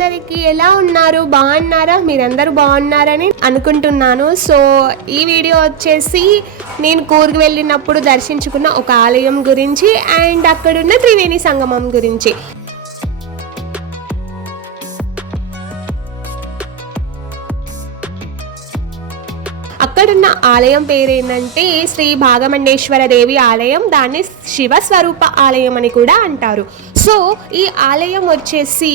అందరికీ ఎలా ఉన్నారు? బాగున్నారా? మీరందరూ బాగున్నారని అనుకుంటున్నాను. సో ఈ వీడియో వచ్చేసి నేను కూర్గ్ వెళ్ళినప్పుడు దర్శించుకున్న ఒక ఆలయం గురించి అండ్ అక్కడున్న త్రివేణి సంగమం గురించి. అక్కడున్న ఆలయం పేరేంటంటే శ్రీ భాగమండేశ్వర దేవి ఆలయం. దాన్ని శివస్వరూప ఆలయం అని కూడా అంటారు. సో ఈ ఆలయం వచ్చేసి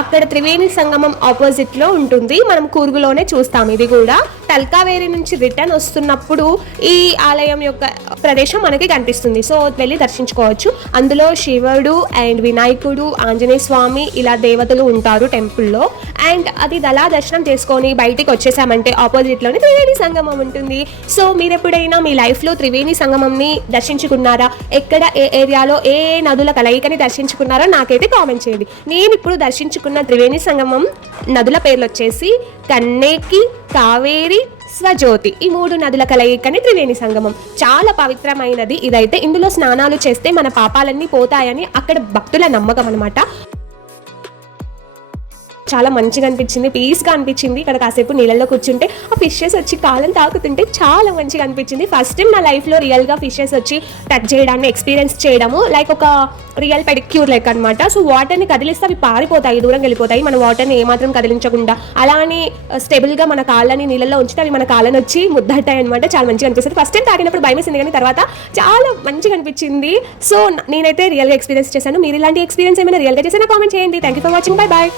అక్కడ త్రివేణి సంగమం ఆపోజిట్లో ఉంటుంది. మనం కూర్గులోనే చూస్తాం. ఇది కూడా తల్కావేరి నుంచి రిటర్న్ వస్తున్నప్పుడు ఈ ఆలయం యొక్క ప్రదేశం మనకి కనిపిస్తుంది. సో వెళ్ళి దర్శించుకోవచ్చు. అందులో శివుడు అండ్ వినాయకుడు, ఆంజనేయ స్వామి ఇలా దేవతలు ఉంటారు టెంపుల్లో. అండ్ అది దళా దర్శనం చేసుకొని బయటికి వచ్చేసామంటే ఆపోజిట్లోనే త్రివేణి సంగమం ఉంటుంది. సో మీరు ఎప్పుడైనా మీ లైఫ్లో త్రివేణి సంగమంని దర్శించుకున్నారా? ఎక్కడ, ఏ ఏరియాలో, ఏ నదుల కలయికని దర్శించుకున్నారో నాకైతే కామెంట్ చేయండి. నేను ఇప్పుడు దర్శించుకున్న త్రివేణి సంగమం నదుల పేర్లు వచ్చేసి కన్నేకి, కావేరి, స్వజ్యోతి. ఈ 3 నదుల కలయికని త్రివేణి సంగమం. చాలా పవిత్రమైనది ఇదైతే. ఇందులో స్నానాలు చేస్తే మన పాపాలన్నీ పోతాయని అక్కడ భక్తుల నమ్మకం అనమాట. చాలా మంచిగా అనిపించింది, పీస్గా అనిపించింది. ఇక్కడ కాసేపు నీళ్ళల్లో కూర్చుంటే ఆ ఫిషెస్ వచ్చి కాలం తాకుతుంటే చాలా మంచిగా అనిపించింది. ఫస్ట్ టైం నా లైఫ్లో రియల్గా ఫిషెస్ వచ్చి టచ్ చేయడాన్ని ఎక్స్పీరియన్స్ చేయడము లైక్ ఒక రియల్ పెడిక్యూర్ లైక్ అనమాట. సో వాటర్ని కదిలిస్తే అవి పారిపోతాయి, దూరం వెళ్ళిపోతాయి. మన వాటర్ని ఏమాత్రం కదిలించకుండా అలానే స్టేబుల్గా మన కాళ్ళని నీళ్ళల్లో ఉంచితే అవి మన కాళ్ళని వచ్చి ముద్దటాయి అనమాట. చాలా మంచిగా అనిపిస్తుంది. ఫస్ట్ టైం తాగినప్పుడు భయం వేసింది, కానీ తర్వాత చాలా మంచిగా అనిపించింది. సో నేనైతే రియల్గా ఎక్స్పీరియన్స్ చేశాను. మీరు ఇలాంటి ఎక్స్పీరియన్స్ ఏమైనా రియల్గా చేసినా కామెంట్ చేయండి. Thank you for watching. Bye bye.